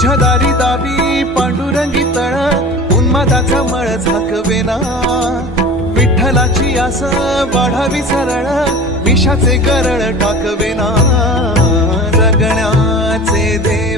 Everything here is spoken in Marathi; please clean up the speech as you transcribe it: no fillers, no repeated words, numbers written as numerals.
तुझ्या दारी दावी पांडुरंगी तळ उन्मादाचा मळ झाकवेना विठ्ठलाची आस वाढावी सरळ विषाचे गरळ टाकवेना जगण्याचे दे